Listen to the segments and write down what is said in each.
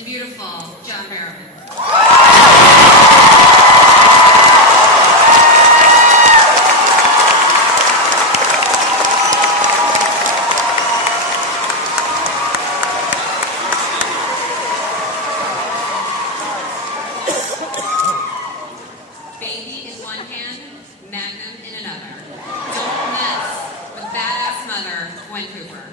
and beautiful John Barrowman. Baby in one hand, Magnum in another. Don't mess with badass mother, Gwen Cooper.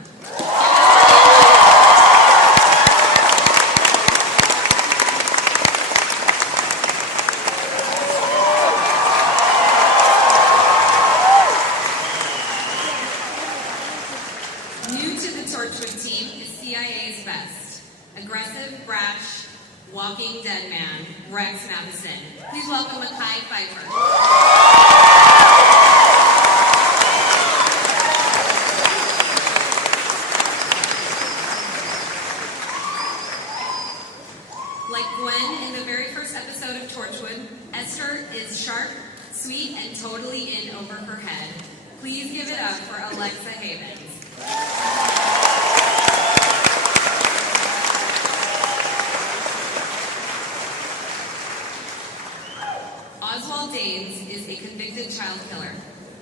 New to the Torchwood team is CIA's best. Aggressive, brash, walking dead man, Rex Matheson. Please welcome Mekhi Phifer. Like Gwen in the very first episode of Torchwood, Esther is sharp, sweet, and totally in over her head. Please give it up for Alexa Havens. Oswald Danes is a convicted child killer,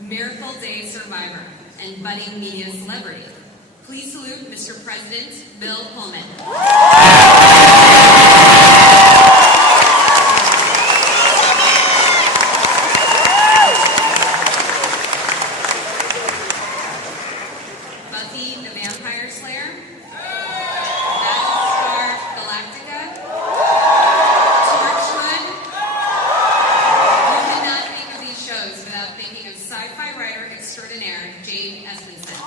Miracle Day survivor, and budding media celebrity. Please salute Mr. President Bill Pullman. Buffy the Vampire Slayer, Battlestar Galactica, Torchwood. You cannot think of these shows without thinking of sci-fi writer extraordinaire Jade Espenson.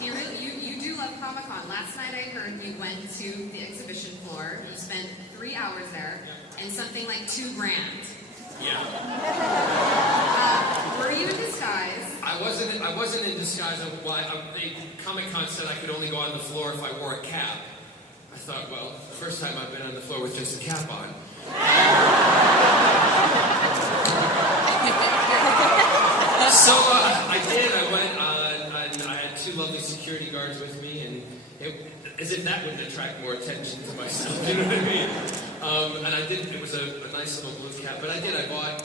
You do love Comic-Con. Last night I heard you went to the exhibition floor. You spent 3 hours there and something like $2 grand. Yeah. Were you in disguise? I wasn't in disguise. Comic-Con said I could only go on the floor if I wore a cap. I thought, well, the first time I've been on the floor with just a cap on. So I did. I went. And I had 2 lovely security guards with me, and as if that wouldn't attract more attention to myself. You know what I mean? And I did. It was a nice little blue cap, but I did. I bought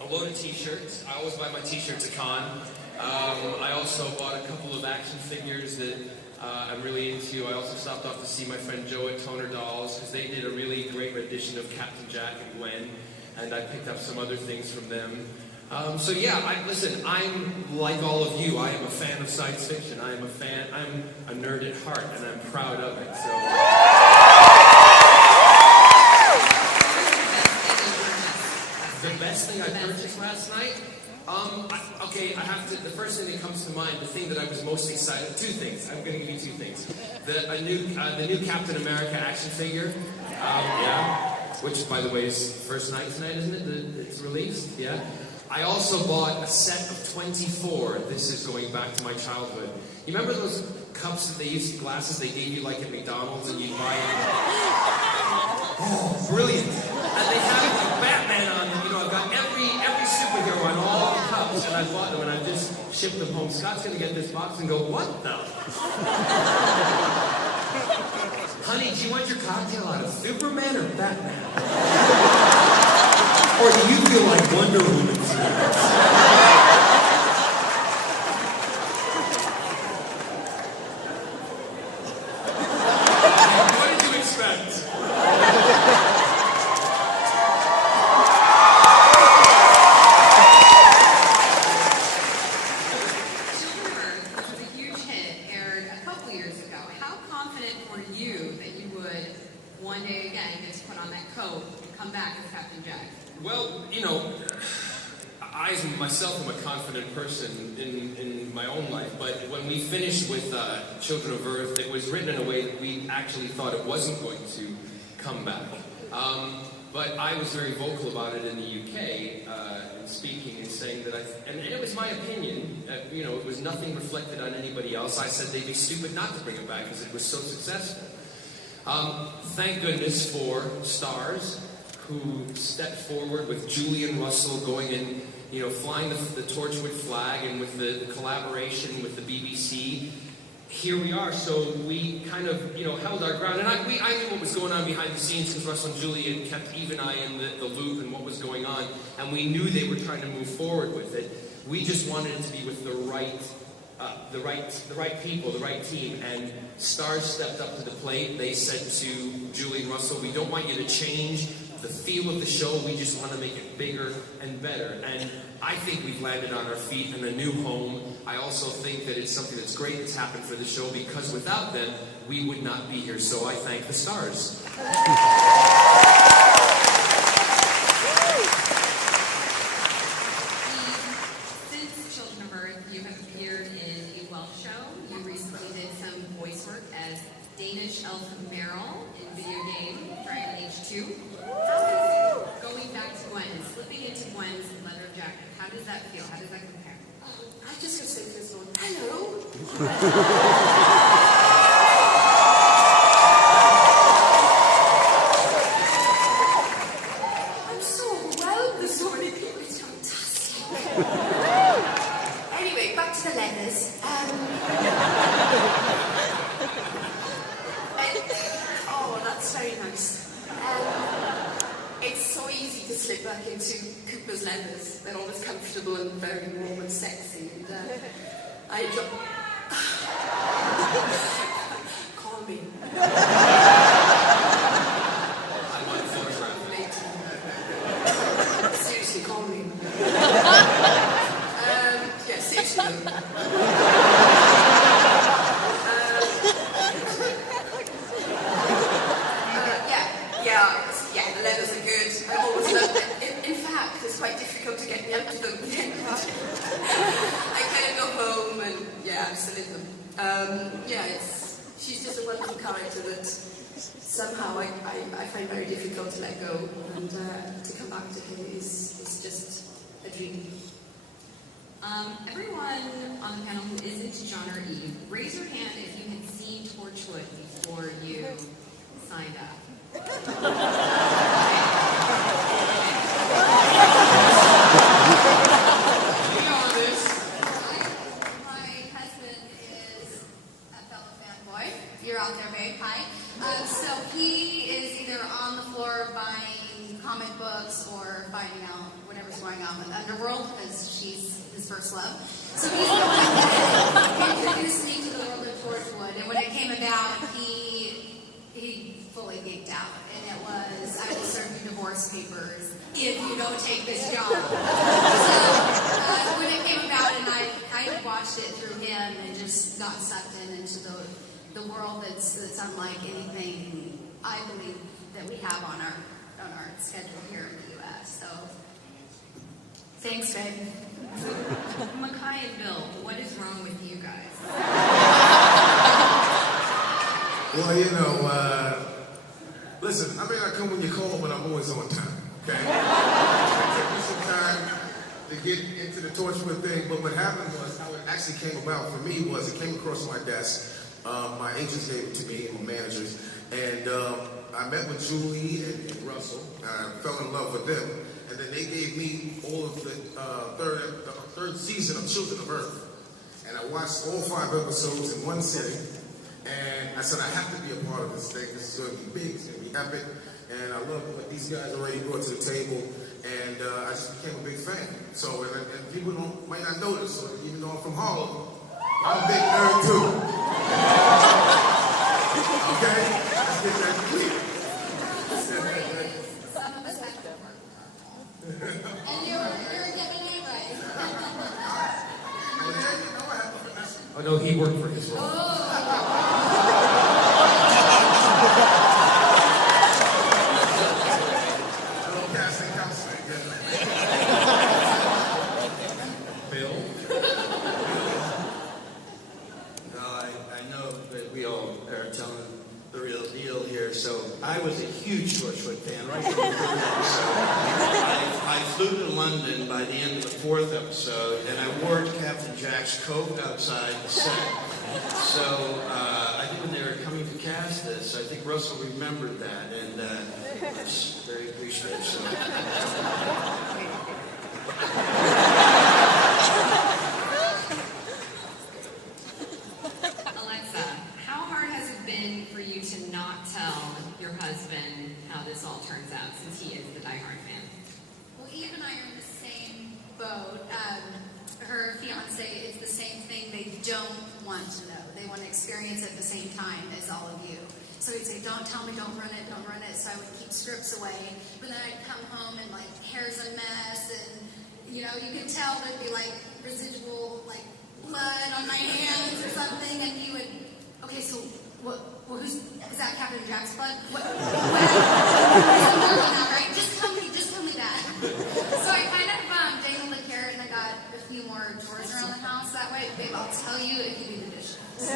a load of T-shirts. I always buy my T-shirts at con. I also bought a couple of action figures that I'm really into. I also stopped off to see my friend Joe at Toner Dolls because they did a really great rendition of Captain Jack and Gwen, and I picked up some other things from them. So yeah, listen, I'm like all of you. I am a fan of science fiction. I'm a nerd at heart, and I'm proud of it. So. The best thing I purchased last night? The first thing that comes to mind, the thing that I was most excited, 2 things. I'm going to give you 2 things. The new Captain America action figure, which by the way is first night tonight, isn't it? It's released, yeah. I also bought a set of 24. This is going back to my childhood. You remember those cups that glasses they gave you like at McDonald's and you'd buy them? Oh, brilliant. And they have like Batman on them. You know, I've got every superhero on all the cups, and I bought them and I just shipped them home. Scott's going to get this box and go, what the? Honey, do you want your cocktail out of Superman or Batman? Or do you feel like Wonder Woman? What did you expect? Children of Earth, which was a huge hit, aired a couple years ago. How confident were you that you would one day again get to put on that coat and come back as Captain Jack? Well, you know, I myself am a confident person in my own life, but when we finished with Children of Earth, it was written in a way that we actually thought it wasn't going to come back. But I was very vocal about it in the UK, speaking and saying that and it was my opinion, you know, it was nothing reflected on anybody else. I said they'd be stupid not to bring it back because it was so successful. Thank goodness for stars who stepped forward with Julie and Russell going in, flying the Torchwood flag, and with the collaboration with the BBC. Here we are, so we kind of, held our ground. And I knew what was going on behind the scenes because Russell and Julie had kept Eve and I in the loop and what was going on. And we knew they were trying to move forward with it. We just wanted it to be with the right people, the right team. And stars stepped up to the plate. They said to Julie and Russell, we don't want you to change the feel of the show, we just want to make it bigger and better. And I think we've landed on our feet in a new home. I also think that it's something that's great that's happened for the show, because without them, we would not be here. So I thank the stars. Since Children of Earth, you have appeared in a Welsh show. You recently did some voice work as Danish elf Meryl in video game Dragon Age 2. How is going back to Gwen, slipping into Gwen's leather jacket? How does that feel? How does that compare? I just got to say to this one, hello. I'm so overwhelmed this morning. It's fantastic. Anyway, back to the leathers. Oh, that's very nice. It's so easy to slip back into Cooper's leathers. They're always comfortable and very warm and sexy. And I enjoy... Call me. I'm on photograph. Later. Seriously, call me. Yeah, seriously. Yeah, the leathers are good. I always loved it. In fact, it's quite difficult to get me out of them. I kind of go home and, yeah, I'm still in them. She's just a wonderful character that somehow I find very difficult to let go. And to come back to him is just a dream. Everyone on the panel who isn't John or Eve, raise your hand if you had seen Torchwood before you signed up. My husband is a fellow fanboy. You're out there, babe. Hi. So he is either on the floor buying comic books or finding out whatever's going on with Underworld, because she's his first love. So he's the one that introduced me to the world of Torchwood. And when it came about, he fully geeked out. And it was, I will serve you divorce papers if you don't take this job. So when it came about, and I watched it through him and just got sucked into the world that's unlike anything I believe that we have on our schedule here in the U.S. So thanks, babe. Makai and Bill, what is wrong with you guys? Well, listen, I may not come when you call, but I'm always on time, okay? It took me some time to get into the Torchwood thing, but what happened was, how it actually came about for me was, it came across my desk. My agents gave it to me, and my managers, and I met with Julie and Russell. I fell in love with them, and then they gave me all of the third season of Children of Earth, and I watched all 5 episodes in one sitting. And I said, I have to be a part of this thing. This is going to be big. It's going to be epic. And I love what these guys already brought to the table. And I just became a big fan. So, and people might not know this, so even though I'm from Harlem, I'm a big nerd too. Okay? Let's get that clear. The story is, some of us have to work. And you're getting it right. Oh no, he worked for his role. Bill? I know that we all are telling the real deal here. So I was a huge Torchwood fan right from the first episode. I flew to London by the end of the 4th episode, and I wore Captain Jack's coat outside the set. So I think when they were coming to past this. I think Russell remembered that, and it's very appreciative. So. Alexa, how hard has it been for you to not tell your husband how this all turns out, since he is the diehard fan? Well, Eve and I are in the same boat. Her fiance is the same thing. They don't want to know. They want to experience it at the same time as all of you. So he'd say, don't tell me, don't run it, don't run it. So I would keep scripts away. But then I'd come home and like hair's a mess, and you know, you could tell there'd be like residual like blood on my hands or something, and he would, okay, so what, is that Captain Jack's blood? What there's a mark on that, right? Just tell me that. So I kind of dangled the carrot, and I got a few more chores around the house that way. Babe, I'll tell you if you do the dishes. So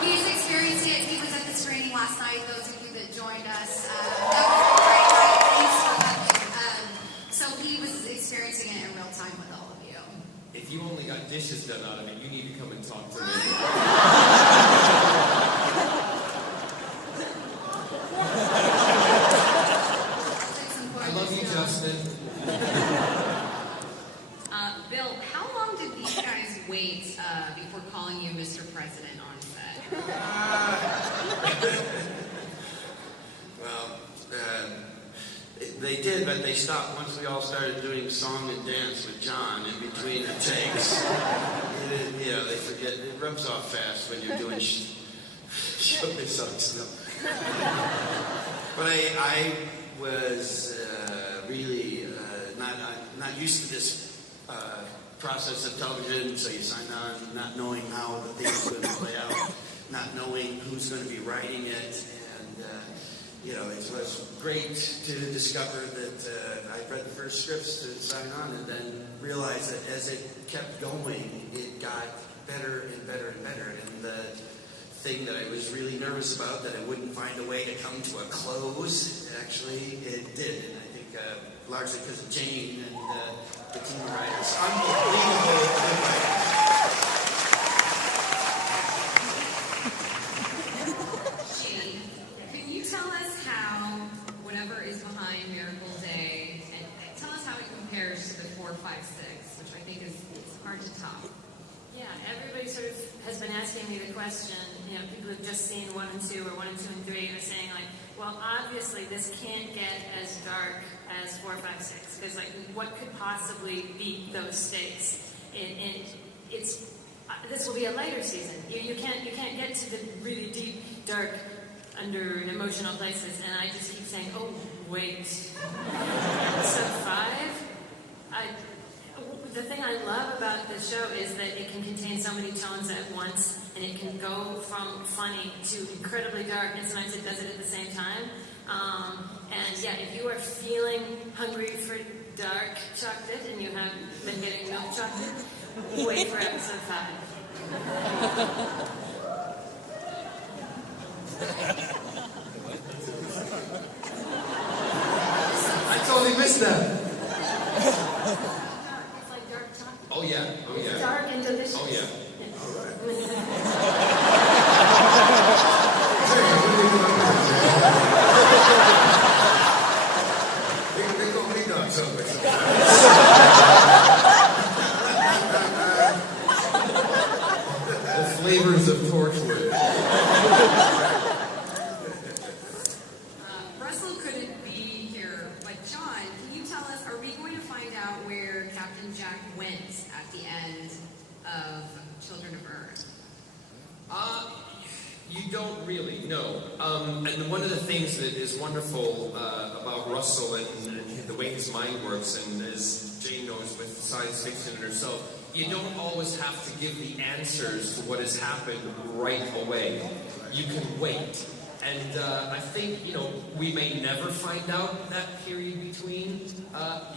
he's experiencing it. He was at the screening last night, those of you that joined us. That was a great night. Thanks for coming. So he was experiencing it in real time with all of you. If you only got dishes done out of it, you need to come and talk to me. I love you, Justin. Bill, how long did these guys wait before calling you Mr. President on set? Well, they did, but they stopped once we all started doing song and dance with John in between the takes. You know, they forget. It rubs off fast when you're doing show songs. No. But I was really not used to this process of television, so you sign on not knowing how the thing's going to play out, not knowing who's going to be writing it, and you know, it was great to discover that I read the first scripts to sign on, and then realized that as it kept going, it got better and better and better, and the thing that I was really nervous about, that I wouldn't find a way to come to a close, actually it did, and I think largely because of Jane and the team of writers. Unbelievable good writers. Jane, can you tell us how whatever is behind Miracle Day, and tell us how it compares to the 4, 5, 6, which I think is hard to top. Yeah, everybody sort of has been asking me the question, you know, people who've just seen 1 and 2 or 1 and 2 and 3 are saying like, well, obviously this can't get as dark as 4, 5, 6, because like, what could possibly beat those stakes? And it's this will be a lighter season. You can't get to the really deep, dark, under emotional places. And I just keep saying, oh wait, so 5. The thing I love about the show is that it can contain so many tones at once, and it can go from funny to incredibly dark, and sometimes it does it at the same time. And yeah, if you are feeling hungry for dark chocolate and you have been getting milk chocolate, wait for episode 5. I totally missed that. Oh yeah, oh yeah. Dark and delicious. Oh yeah. All right. They gonna be done somewhere. The flavors of Torchwood. Russell couldn't be here, but John, can you tell us, are we going to find out where Captain Jack went at the end of Children of Earth? You don't really know. And one of the things that is wonderful about Russell and the way his mind works, and as Jane knows with science fiction and herself, you don't always have to give the answers to what has happened right away. You can wait. And I think, you know, we may never find out that period between,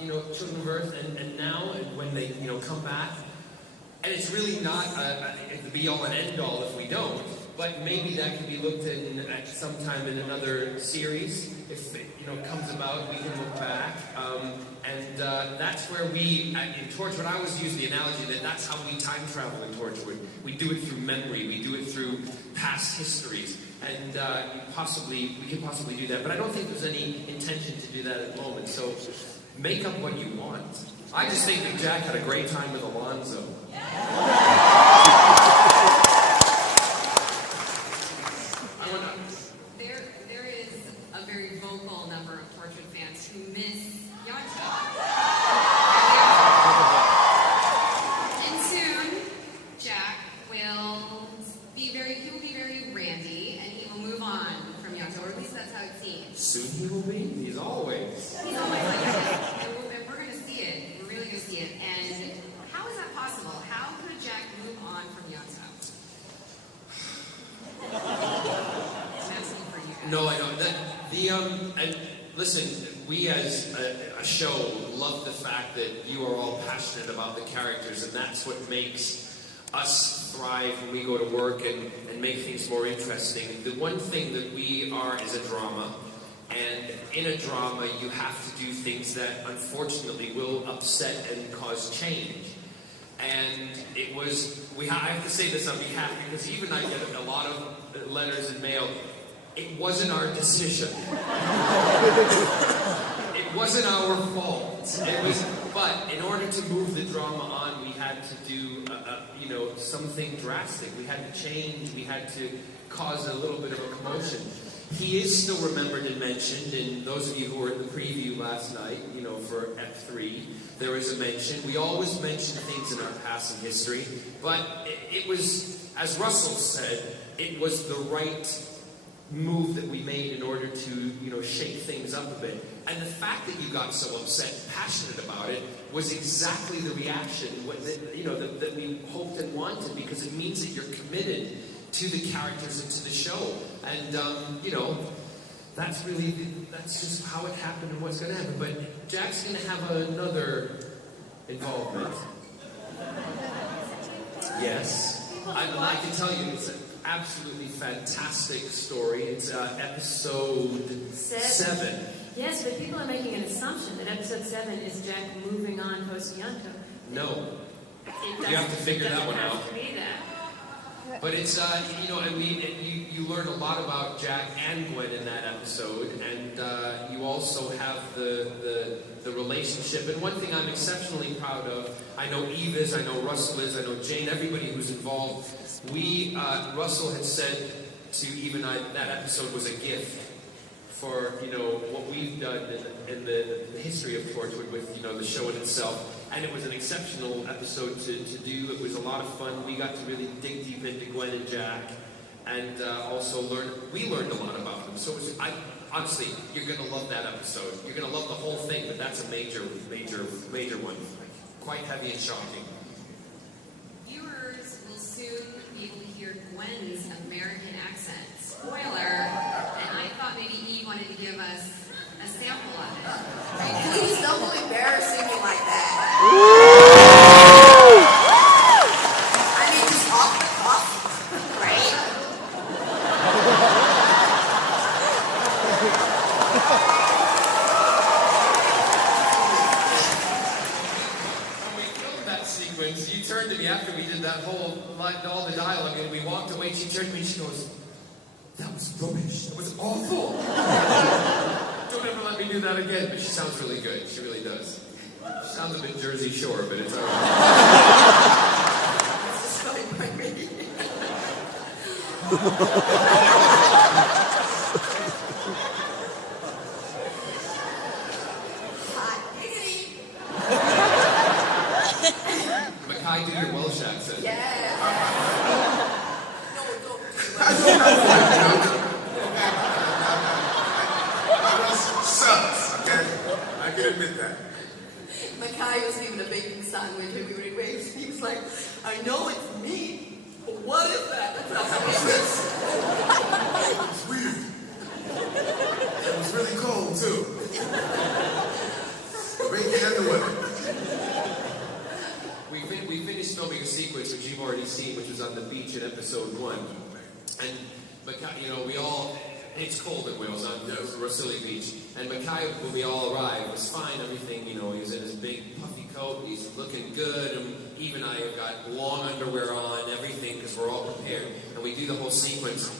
you know, Children of Earth and now, and when they, you know, come back. And it's really not the be-all and end-all if we don't. but maybe that can be looked at sometime in another series. If it comes about, we can look back. That's where we, in Torchwood, I always use the analogy that that's how we time travel in Torchwood. We do it through memory, we do it through past histories, and we can possibly do that. But I don't think there's any intention to do that at the moment, so make up what you want. I just think that Jack had a great time with Alonzo. There is a very vocal number of Torchwood fans who miss Yonto. And soon, Jack will be very randy, and he will move on from Yonto, or at least that's how it seems. Soon he will be. He's always. He's always like that. And we're going to see it. We're really going to see it. And how is that possible? How could Jack move on from Yonto? I'm asking for you guys. No, I don't. And listen, we as a show love the fact that you are all passionate about the characters, and that's what makes us thrive when we go to work and make things more interesting. The one thing that we are is a drama, and in a drama you have to do things that unfortunately will upset and cause change. And I have to say this on behalf, because even I get a lot of letters and mail. It wasn't our decision. It wasn't our fault. But in order to move the drama on, we had to do, something drastic. We had to change. We had to cause a little bit of a commotion. He is still remembered and mentioned, and those of you who were in the preview last night, for F3, there is a mention. We always mention things in our past and history, but it was, as Russell said, it was the right move that we made in order to, shake things up a bit. And the fact that you got so upset and passionate about it was exactly the reaction that we hoped and wanted, because it means that you're committed to the characters and to the show. And, that's just how it happened and what's going to happen. But Jack's going to have another involvement. Yes. I can tell you, it's an absolutely fantastic story. It's episode 7. Yes, but people are making an assumption that episode 7 is Jack moving on post-Yonto. No. You have to figure that one out. It doesn't have to be that. But it's, you learn a lot about Jack and Gwen in that episode, and you also have the relationship. And one thing I'm exceptionally proud of, I know Eve is, I know Russell is, I know Jane, everybody who's involved. Russell had said to Eve and I that episode was a gift for, what we've done in the history of Torchwood with, the show in itself. And it was an exceptional episode to do. It was a lot of fun. We got to really dig deep into Gwen and Jack, and also we learned a lot about them. So honestly, you're going to love that episode. You're going to love the whole thing, but that's a major one. Quite heavy and shocking. Viewers will soon be able to hear Gwen's American accent. Spoiler, and I thought maybe Eve wanted to give us a sample of it. Please don't embarrassing me like that. I mean, just off the cuff, right? When we filmed that sequence, you turned to me after we did that all the dialogue, and we walked away, she turned to me and she goes, "That was rubbish. That was awful." Don't ever let me do that again. But she sounds really good. She really does. She sounds a bit Jersey Shore, but it's all right. It's just funny by me. Hot diggity. Mackay, do your Welsh accent. Yeah. Sucks, okay? I can admit that. Mackay was given a bacon sandwich and we were in waves. He was like, "I know it's meat, but what is that?" That's not how it is. It's weird. It was really cold, too. Bacon and the weather. We finished filming a sequence which you've already seen, which was on the beach in episode 1. And it's cold in Wales on Rosilly Beach, and Mackay, when we all arrived, was fine, everything, he was in his big puffy coat, he's looking good, and Eve and I have got long underwear on, everything, because we're all prepared, and we do the whole sequence.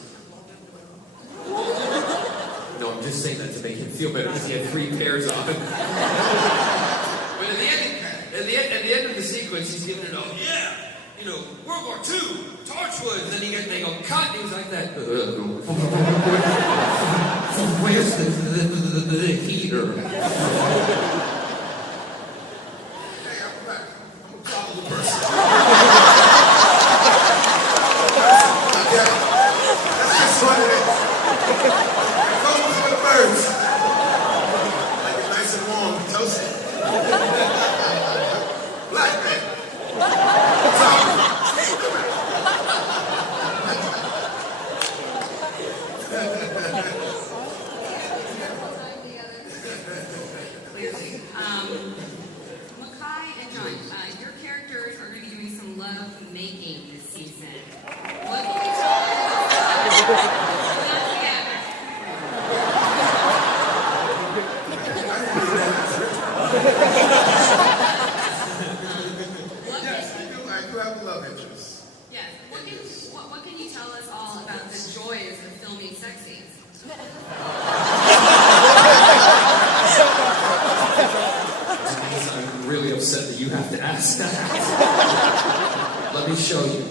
No, I'm just saying that to make him feel better, because he had 3 pairs on. But at the end of the sequence, he's giving it all, World War II, Torchwood, and then they go, cut, and he was like that. Where's the heater? Hey, I'm back. I'm a probable person. Okay? That's just what it is. It goes for the birds. Like it nice and warm, toasted. Black man. Clearly. Mackay and John, your characters are going to be doing some love making this season. What can you tell us about that together? Yes, I do have a love interest. Yes. What can you tell us all about the joys of filming sex scenes? I'm really upset that you have to ask that. Let me show you.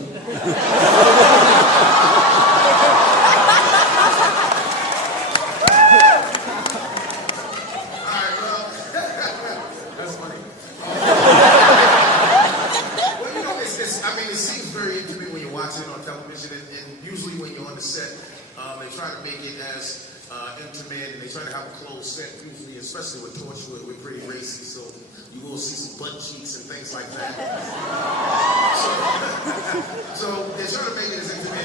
Alright, well, that's funny. Well, it seems very intimate when you're watching it on television, and usually when you're on the set, they try to make it as intimate, and they try to have a closed set, usually, especially with Torchwood, we're pretty racy, so you will see some butt cheeks and things like that. So they try to make it as intimate.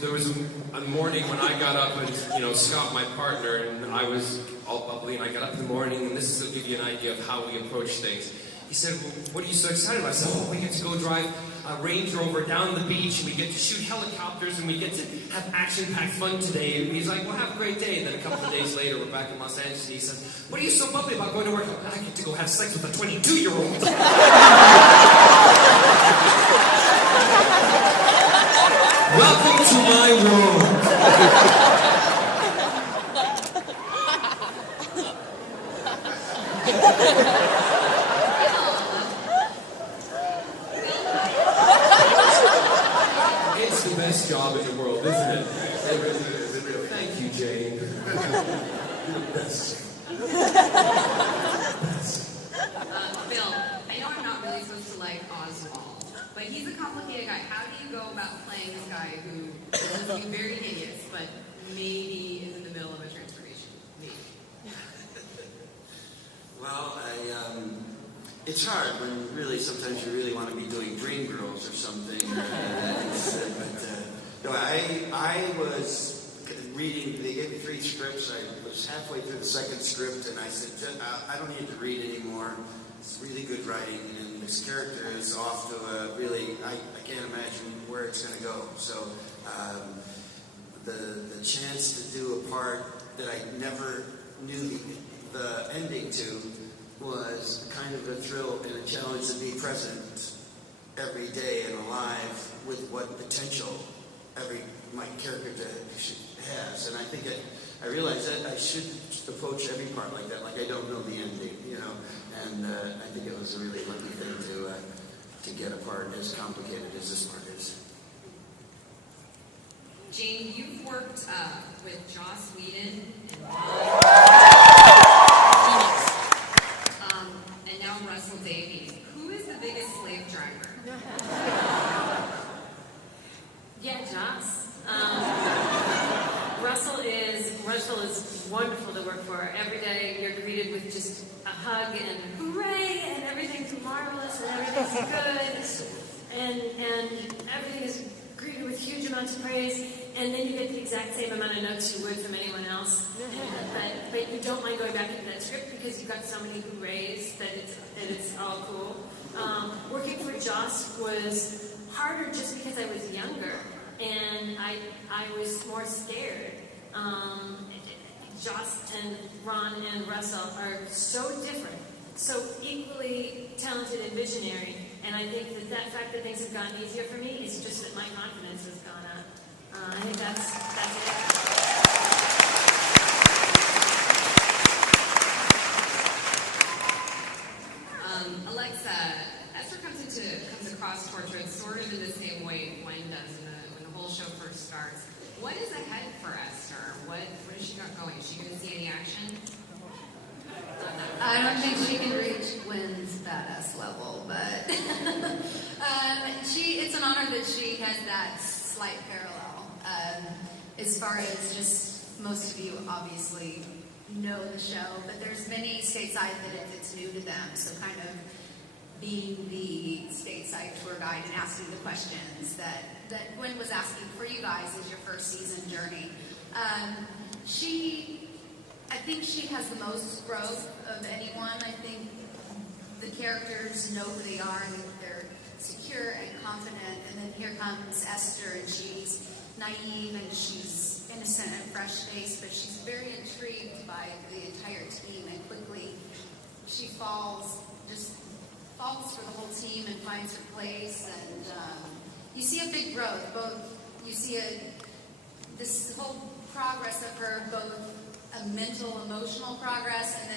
There was a morning when I got up and, Scott, my partner, and I was all bubbly, and I got up in the morning, and this will give you an idea of how we approach things. He said, well, what are you so excited about? I said, we get to go drive a Range Rover down the beach, and we get to shoot helicopters, and we get to have action-packed fun today. And he's like, well, have a great day. And then a couple of days later, we're back in Los Angeles, and he said, what are you so bubbly about going to work? I get to go have sex with a 22-year-old. Welcome to my world. It's the best job in the world, isn't it? Thank you, Jane. You're the best. Bill, I know I'm not really supposed to like Oswald, but he's a complicated guy. How do you go about playing this guy who is supposed to be very hideous, but maybe is in the middle of a transformation? Maybe. Well, it's hard when really sometimes you really want to be doing Dreamgirls or something. I was reading, they gave me 3 scripts. I was halfway through the 2nd script, and I said, I don't need to read anymore. It's really good writing, and this character is off to a really, I can't imagine where it's going to go. So the chance to do a part that I never knew the ending to was kind of a thrill and a challenge to be present every day and alive with what potential my character has. And I think I realized that I should approach every part like that, like I don't know the ending, And I think it was a really lucky thing to get a part as complicated as this part is. Jane, you've worked with Joss Whedon and now Russell Davies. Who is the biggest slave driver? Yeah, Joss. Russell is wonderful to work for. Every day you're greeted with just a hug and hooray, and everything's marvelous and everything's good, and everything is greeted with huge amounts of praise, and then you get the exact same amount of notes you would from anyone else. But you don't mind going back into that script because you've got so many hoorays that it's all cool. Working for Joss was harder just because I was younger and I was more scared. Joss and Ron and Russell are so different, so equally talented and visionary, and I think that fact that things have gotten easier for me is just that my confidence has gone up. I think that's it. Alexa, Esther comes across Torchwood sort of in the same way Gwen does when the whole show first starts. What is ahead for Esther? What has she got going? Is she going to see any action? I don't think she can reach Gwen's badass level, but it's an honor that she has that slight parallel. As far as just most of you obviously know the show, but there's many stateside that it's new to them, so kind of being the stateside tour guide and asking the questions that Gwen was asking for you guys as your first season journey. I think she has the most growth of anyone. I think the characters know who they are and they're secure and confident, and then here comes Esther, and she's naive and she's innocent and fresh-faced, but she's very intrigued by the entire team, and quickly she falls for the whole team and finds her place, and you see a big growth. You see this whole progress of her, both a mental, emotional progress, and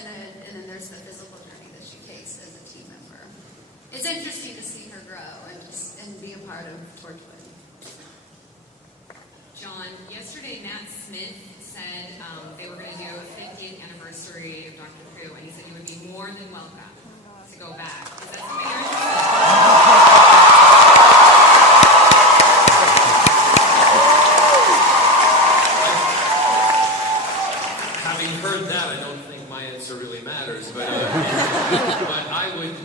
then there's the physical journey that she takes as a team member. It's interesting to see her grow and be a part of Torchwood. John, yesterday Matt Smith said they were going to do a 50th anniversary of Doctor Who, and he said you would be more than welcome to go back. Is that something you're interested in? Having heard that, I don't think my answer really matters, but I would,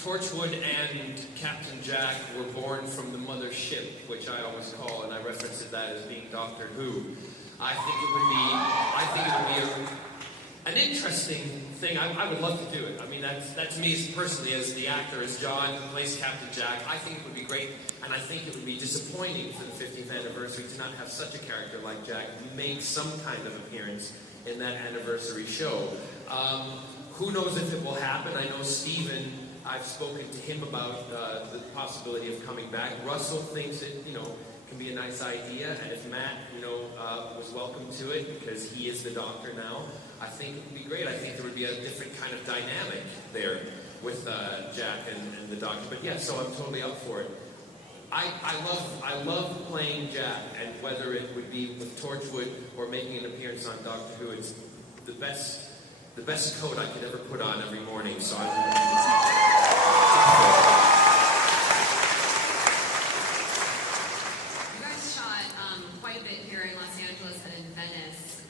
Torchwood and Captain Jack were born from the mother ship, which I always call, and I reference that as being Doctor Who. I think it would be an interesting thing. I would love to do it. I mean, that's me personally as the actor, as John who plays Captain Jack. I think it would be great, and I think it would be disappointing for the 50th anniversary to not have such a character like Jack make some kind of appearance in that anniversary show. Who knows if it will happen? I know Stephen, I've spoken to him about the possibility of coming back. Russell thinks it, can be a nice idea, and if Matt, was welcome to it because he is the Doctor now, I think it would be great. I think there would be a different kind of dynamic there with Jack and the Doctor. But yeah, so I'm totally up for it. I love playing Jack, and whether it would be with Torchwood or making an appearance on Doctor Who, it's the best coat I could ever put on every morning. So You guys shot quite a bit here in Los Angeles and in Venice.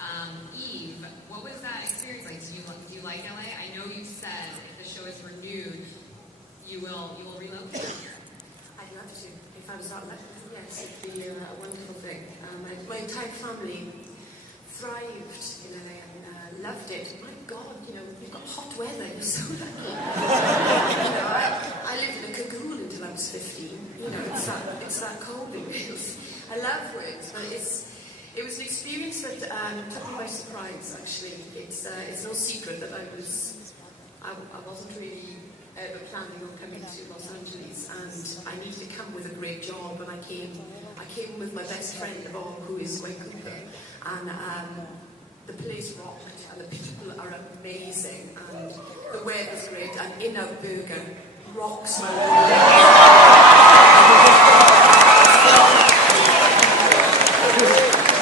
Eve, what was that experience like? Do you like LA? I know you said if the show is renewed, you will relocate here. I'd love to. If I was not lucky, yes, it'd be a wonderful thing. My entire family thrived in LA and loved it. My God, you've got hot weather. You're so lucky. I lived in a cocoon until I was 15. It's that cold in Wales. I love Wales, but it was an experience that took me by surprise. Actually, it's no secret that I wasn't really ever planning on coming to Los Angeles, and I needed to come with a great job, and I came with my best friend of all, who is Gwen Cooper, and the place rocked, and the people are amazing, and the weather's great, and In-Out Burger rocks my world.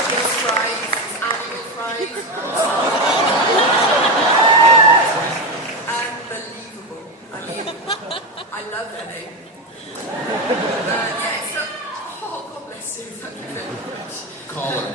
There's fries, there's annual fries, unbelievable. I mean, I love LA. God bless you. Thank you very much. call her.